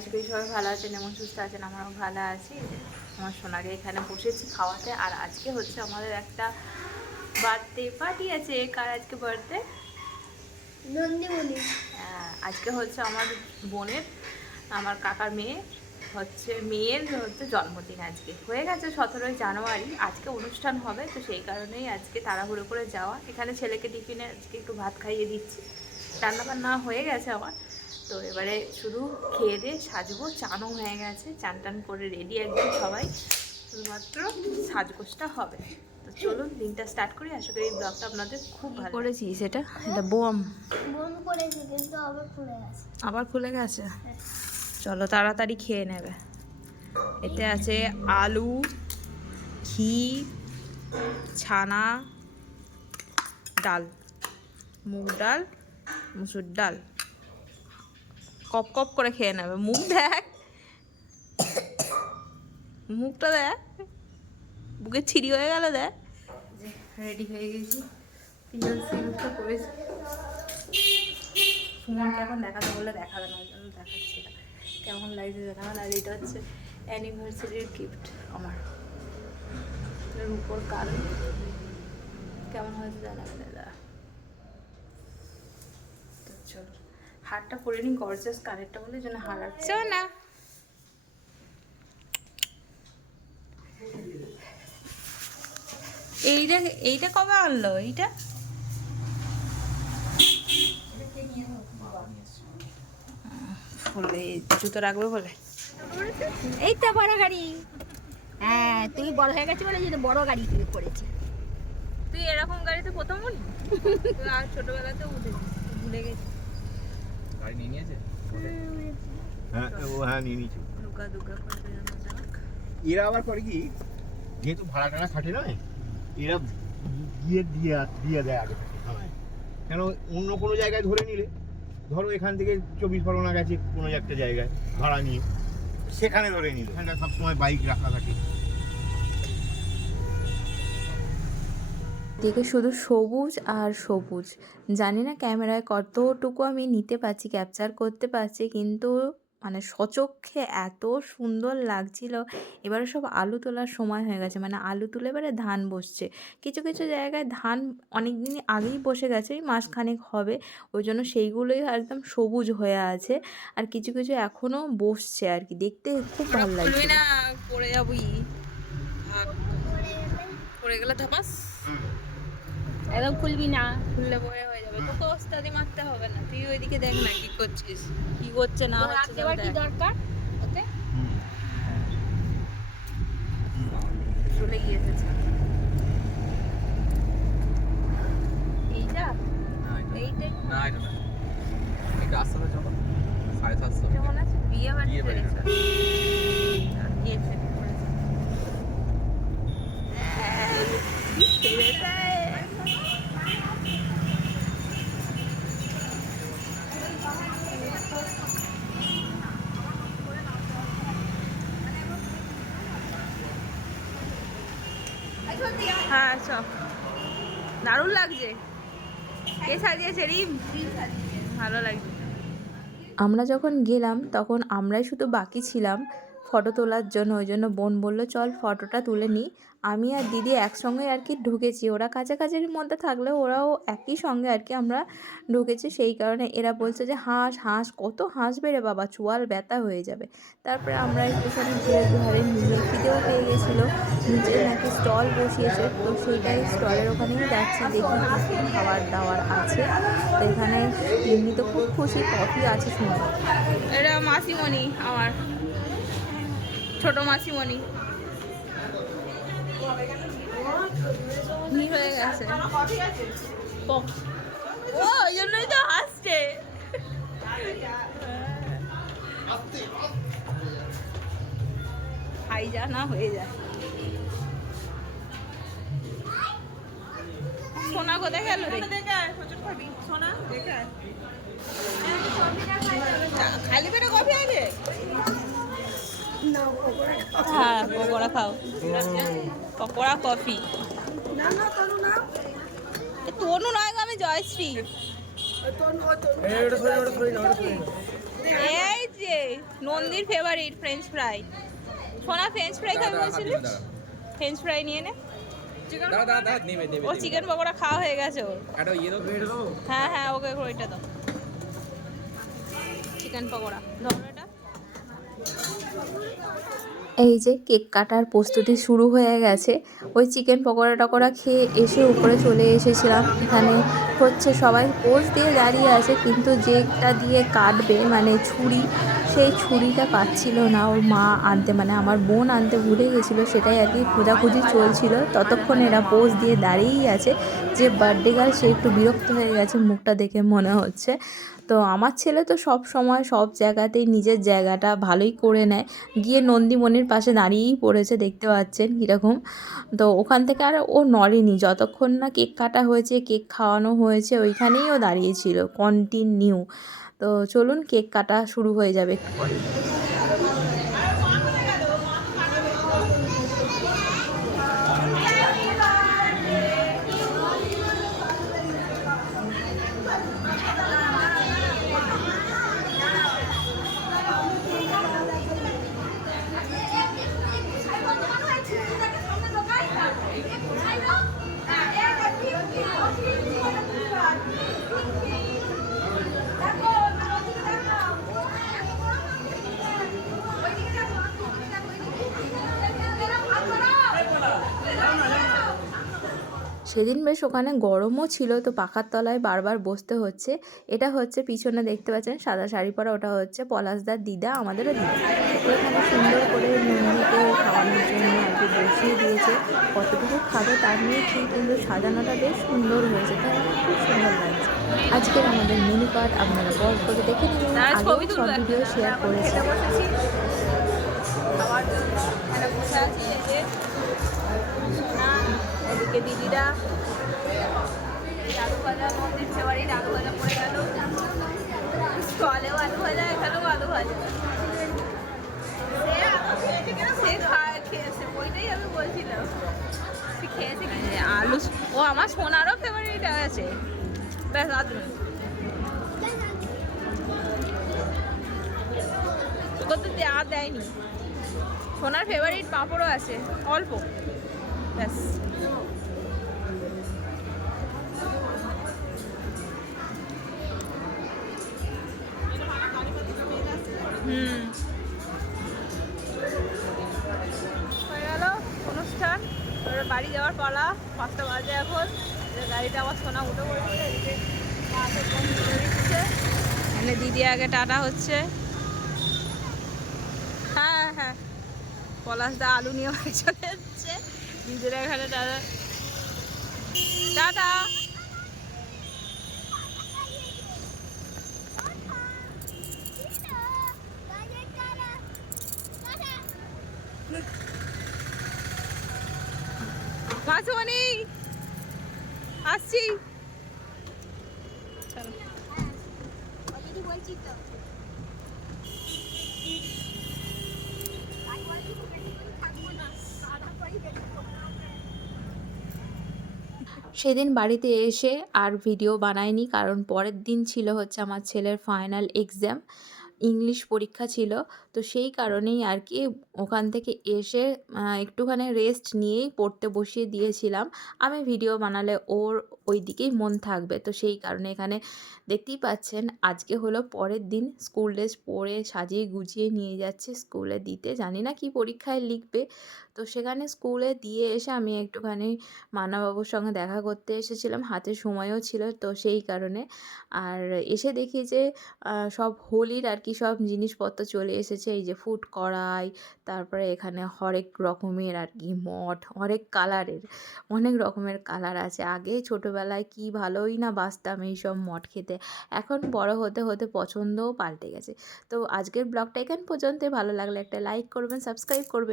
আশা করি সবাই ভালো আছেন এবং সুস্থ আছেন। আমরাও ভালো আছি। আমার সোনাকে এখানে বসেছি খাওয়াতে। আর আজকে হচ্ছে আমাদের একটা বার্থডে পার্টি আছে। কার আজকে বার্থডে? নন্দিমণি। আজকে হচ্ছে আমার বোনের, আমার কাকার মেয়ের হচ্ছে জন্মদিন। আজকে হয়ে গেছে 17ই জানুয়ারি। আজকে অনুষ্ঠান হবে, তো সেই কারণেই আজকে তাড়াহুড়ো করে যাওয়া। এখানে ছেলেকে টিফিনে আজকে একটু ভাত খাইয়ে দিচ্ছি। রান্নাবান্না হয়ে গেছে আমার, তো এবারে শুধু খেয়ে দিয়ে সাজবো। চানও হয়ে গেছে, চান টান করে রেডি একদম সবাই, শুধুমাত্র সাজগোজটা হবে। তো চলুন দিনটা স্টার্ট করি। আশা করি এই ব্লগটা আপনাদের খুব ভালো করেছি। এটা বোম করেছি কিন্তু আবার খুলে গেছে। আবার খুলে গেছে। চলো তাড়াতাড়ি খেয়ে নেবে। এতে আছে আলু, ঘি, ছানা, ডাল, মুগ ডাল, মুসুর ডাল। কপ কপ করে খেয়ে নেবে। মুখ দেখ, মুখটা দেখ, বুকে ছিঁড়ি হয়ে গেল। দেখ, রেডি হয়ে গেছি। তিনজন সিলটা করেছি। সুমনকে এখন দেখাতে বললে দেখাবে না, ওই জন্য দেখাচ্ছি না। কেমন লাগছে জানাবেন। আর এটা হচ্ছে অ্যানিভার্সারির গিফট আমার, এর উপর কারণ কেমন হয়েছে জানাবেন দাদা। তো চলো হারটা পরে নিই। গর্জাস কানেরটা বলে যেন হার আসছে না। এইটা এইটা কবে আনলো? এইটা বলে জুতো রাখবে বলে। এই তো বড় গাড়ি। হ্যাঁ, তুমি বড় হয়ে গেছে বলে যে বড় গাড়ি করেছে। তুই এরকম গাড়িতে প্রথম উঠবি? আর ছোটবেলাতে উঠেছিস, ভুলে গেছি। গাড়ি নিয়ে নিয়েছে? হ্যাঁ নিয়ে নিয়েছে। দুগা দুগা করতে জানা যাক। এরা আবার করে কি, যেহেতু ভাড়া টাড়া খাটে নয়, এরা গিয়ে দিয়ে দেয় আগে থেকে। কেন অন্য কোনো জায়গায় ধরে নিলে, ধরো এখান থেকে 24 পরগনা গেছে কোনো একটা জায়গায় ভাড়া নিয়ে, সেখানে ধরে নিল। এখানটা সবসময় বাইক রাখা থাকে। দিকে শুধু সবুজ আর সবুজ। জানি না ক্যামেরায় কতটুকু আমি নিতে পারছি, ক্যাপচার করতে পারছি, কিন্তু মানে সচক্ষে এত সুন্দর লাগছিল। এবারে সব আলু তোলার সময় হয়ে গেছে, মানে আলু তুলে এবারে ধান বসছে। কিছু কিছু জায়গায় ধান অনেক দিন আগেই বসে গেছে, ওই মাসখানেক হবে, ওই জন্য সেইগুলোই একদম সবুজ হয়ে আছে। আর কিছু কিছু এখনও বসছে আর কি, দেখতে খুব ভালো লাগছে। না পড়ে যাবই, পড়ে গেলে ধাপাস। একদম খুলবি না, খুললে বয়ে হয়ে যাবে। তোকে ওস্তাদি মারতে হবে না, তুই ওইদিকে দেখ না কি করছিস, কি করছে না হচ্ছে। দেওয়ার কি দরকার ওতে? চলে গিয়েছে এইটা, এইটাই না এটা না, এটা আসতে হবে যখন 750 কেমন আছে বিয়ে বাড়ি বিয়ে বাড়ি। গিয়েছে হ্যাঁ সব দারুণ লাগছে। কে সাজিয়েছে? রিম ভালো লাগছে। আমরা যখন গেলাম তখন আমরাই শুধু বাকি ছিলাম ফটো তোলার জন্য। ওই জন্য বোন বললো চল ফটোটা তুলে নিই। আমি আর দিদি একসঙ্গে আর কি ঢুকেছি। ওরা কাছাকাছির মধ্যে থাকলেও ওরাও একই সঙ্গে আর কি আমরা ঢুকেছি। সেই কারণে এরা বলছে যে হাঁস হাঁস, কত হাসবে রে বাবা, চোয়াল ব্যথা হয়ে যাবে। তারপরে আমরা একটুখানি ঘুরে ঘরে নিয়ে খিদেও পেয়ে গেছিলো। নিচে নাকি স্টল বসিয়েছে, তো সেইটাই স্টলের ওখানেই যাচ্ছি, দেখি কী খাবার দাবার আছে। তো এখানে এমনি তো খুব খুশি, কফি আছে শুনে। এটা মাসিমণি, আমার ছোট মাসিমণি হয়ে গেছে। ও ওই জন্যই তো হাসছে। খাই যা না হয়ে যায়। সোনা কোথায় গেল রে? খালি পেটে কফি আছে? হ্যাঁ পকোড়া খাও, পকোড়া কফি। তনু নয় গো, আমি জয়শ্রী। এই যে নন্দীর ফেভারিট ফ্রেঞ্চ ফ্রাই। সোনা ফ্রেঞ্চ ফ্রাই খাবে বলছিলি? ফ্রেঞ্চ ফ্রাই নিয়ে নে। ও চিকেন পকোড়া খাওয়া হয়ে গেছে ওর। হ্যাঁ হ্যাঁ, ওকে ওইটা দাও, চিকেন পকোড়া ধরো এটা। এই যে কেক কাটার প্রস্তুতি শুরু হয়ে গেছে। ওই চিকেন পকোড়া টকোড়া খেয়ে এসে উপরে চলে এসেছিলাম। এখানে হচ্ছে সবাই পোজ দিয়ে দাঁড়িয়ে আছে, কিন্তু যেটা দিয়ে কাটবে মানে ছুরি, সেই ছুরিটা পাচ্ছিল না ওর মা আনতে, মানে আমার বোন আনতে ভুলে গেছিলো, সেটাই আর কি খোঁজাখুঁজি চলছিল। ততক্ষণ এরা পোজ দিয়ে দাঁড়িয়েই আছে। যে বার্থডে গার্ল সে একটু বিরক্ত হয়ে গেছে মুখটা দেখে মনে হচ্ছে। তো আমার ছেলে তো সব সময় সব জায়গাতেই নিজের জায়গাটা ভালোই করে নেয়। গিয়ে নন্দীমণির পাশে দাঁড়িয়েই পড়েছে, দেখতে পাচ্ছেন কীরকম। তো ওখান থেকে আর ও নড়েনি যতক্ষণ না কেক কাটা হয়েছে, কেক খাওয়ানো হয়েছে, ওইখানেই ও দাঁড়িয়েছিল কন্টিনিউ। তো চলুন কেক কাটা শুরু হয়ে যাবে একটু পরে। সেদিন বেশ ওখানে গরমও ছিল, তো পাখার তলায় বারবার বসতে হচ্ছে। এটা হচ্ছে পিছনে দেখতে পাচ্ছেন সাদা শাড়ি পরা, ওটা হচ্ছে পলাশদার দিদা, আমাদেরও দিদা। তো এখানে সুন্দর করে নন্দীকে খাওয়ানোর জন্য আর কি বসিয়ে দিয়েছে। কতটুকু খাবে তার নিয়ে ঠিক, কিন্তু সাজানোটা বেশ সুন্দর হয়েছে, তাই আমার খুব সুন্দর লাগছে। আজকের আমাদের মেনু কার্ড আপনারা পজ করে দেখে নেবেন, আগেও সব ভিডিও শেয়ার করেছি। এদিকে দিদিরা আলু ভাজা, নদীর ফেভারিট আলু ভাজা পড়ে গেল, স্টলেও আলু ভাজা, এখানেও আলু ভাজা। সে খেয়েছে, ওইটাই আমি বলছিলাম খেয়েছে আলু। ও আমার সোনারও ফেভারিট আছে, ব্যাস আদমি তোকে তো দেওয়া দেয়নি। সোনার ফেভারিট পাঁপড়ও আছে অল্প, ব্যাস। হয়ে গেল অনুষ্ঠান, এবারে বাড়ি যাওয়ার পালা। 5টা বাজে এখন, গাড়িটা আমার সোনা উঠে পড়েছে, এখানে দিদি আগে টাটা হচ্ছে। হ্যাঁ হ্যাঁ, পলাশদা আলু নিয়ে বাড়ি চলে যাচ্ছে, দিদিরা এখানে টাটা টাটা। মাছমণি আসছি, চলো। সেদিন বাড়িতে এসে আর ভিডিও বানাইনি, কারণ পরের দিন ছিল হচ্ছে আমার ছেলের ফাইনাল এক্সাম, ইংলিশ পরীক্ষা ছিল। তো সেই কারণেই আর কি ওখান থেকে এসে একটুখানি রেস্ট নিয়েই পড়তে বসিয়ে দিয়েছিলাম। আমি ভিডিও বানালে ওর ওই দিকেই মন থাকবে, তো সেই কারণে এখানে দেখতেই পাচ্ছেন আজকে হলো পরের দিন। স্কুল ড্রেস পরে সাজিয়ে গুছিয়ে নিয়ে যাচ্ছে স্কুলে দিতে, জানি না কি পরীক্ষায় লিখবে। তো সেখানে স্কুলে দিয়ে এসে আমি একটুখানি মান্নাবাবুর সঙ্গে দেখা করতে এসেছিলাম, হাতে সময়ও ছিল, তো সেই কারণে। আর এসে দেখি যে সব হোলির আর কি সব জিনিসপত্র চলে এসেছে। এই যে ফুড কড়াই, তারপরে এখানে হরেক রকমের আর কি মঠ, হরেক কালারের, অনেক রকমের কালার আছে। আগে ছোটোবেলায় কি ভালোই না বাসতাম এইসব মঠ খেতে, এখন বড় হতে হতে পছন্দও পাল্টে গেছে। তো আজকের ব্লগটা এখান পর্যন্ত, ভালো লাগলে একটা লাইক করবেন, সাবস্ক্রাইব করবেন।